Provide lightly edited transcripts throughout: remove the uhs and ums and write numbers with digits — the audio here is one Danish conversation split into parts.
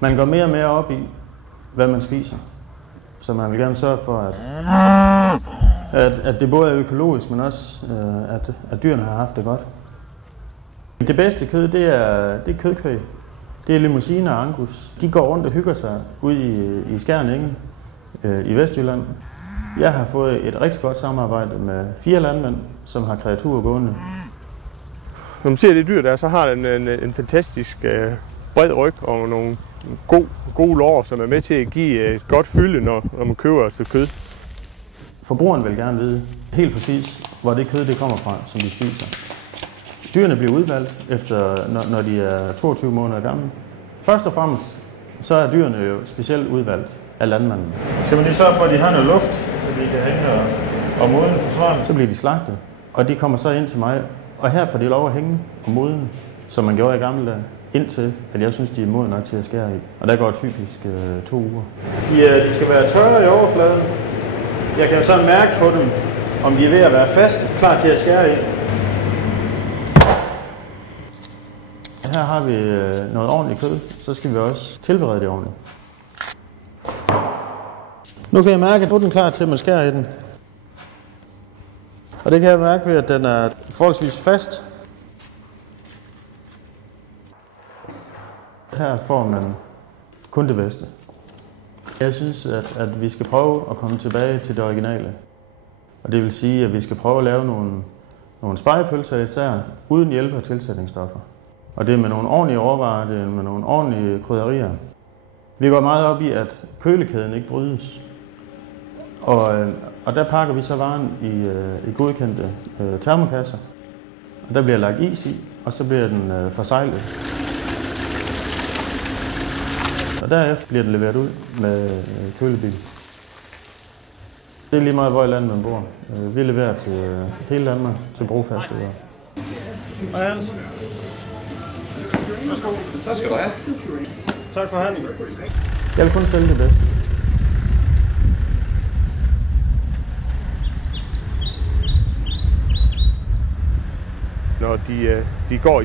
Man går mere og mere op i, hvad man spiser. Så man vil gerne sørge for, at det både er økologisk, men også at dyrene har haft det godt. Det bedste kød, det er kødkvæg. Det er limousiner og angus. De går rundt og hygger sig ude i Skjern Enge i Vestjylland. Jeg har fået et rigtig godt samarbejde med 4 landmænd, som har kreaturer gående. Når man ser det dyr der, så har den en fantastisk bred ryg og nogle gode lår, som er med til at give et godt fylde, når man køber et stykke kød. Forbrugeren vil gerne vide helt præcis, hvor det kød det kommer fra, som de spiser. Dyrene bliver udvalgt, når de er 22 måneder gamle. Først og fremmest så er dyrene jo specielt udvalgt af landmanden. Skal man lige sørge for, at de har noget luft, så de kan hænge og modne forsvarligt. Så bliver de slagtet, og de kommer så ind til mig. Og her får de lov at hænge og modne, som man gjorde i gamle dage, indtil at jeg synes, de er modne nok til at skære i. Og der går typisk 2 uger. De skal være tørre i overfladen. Jeg kan jo så mærke på dem, om de er ved at være faste, klar til at skære i. Her har vi noget ordentligt kød, så skal vi også tilberede det ordentligt. Nu kan jeg mærke, at nu er den klar til at man skærer i den. Og det kan jeg mærke ved, at den er forholdsvis fast. Her får man kun det bedste. Jeg synes, at vi skal prøve at komme tilbage til det originale. Og det vil sige, at vi skal prøve at lave nogle spegepølser især, uden hjælp af tilsætningsstoffer. Og det er med nogle ordentlige råvarer, det er med nogle ordentlige krydderier. Vi går meget op i, at kølekæden ikke brydes. Og der pakker vi så varen i godkendte termokasser. Og der bliver lagt is i, og så bliver den forseglet. Og derefter bliver den leveret ud med kølebil. Det er lige meget, hvor i landet man bor. Vi leverer til hele Danmark til brofaste varer. Hej Hans. Værsgo. Tak skal du have. Tak for handling. Jeg vil kun sælge det bedste. Når de går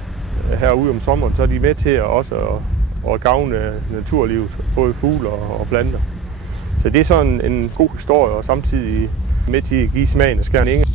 herude om sommeren, så er de med til at gavne naturlivet, både fugle og planter. Så det er sådan en god historie, og samtidig med til at give smagen af Skjern Enge.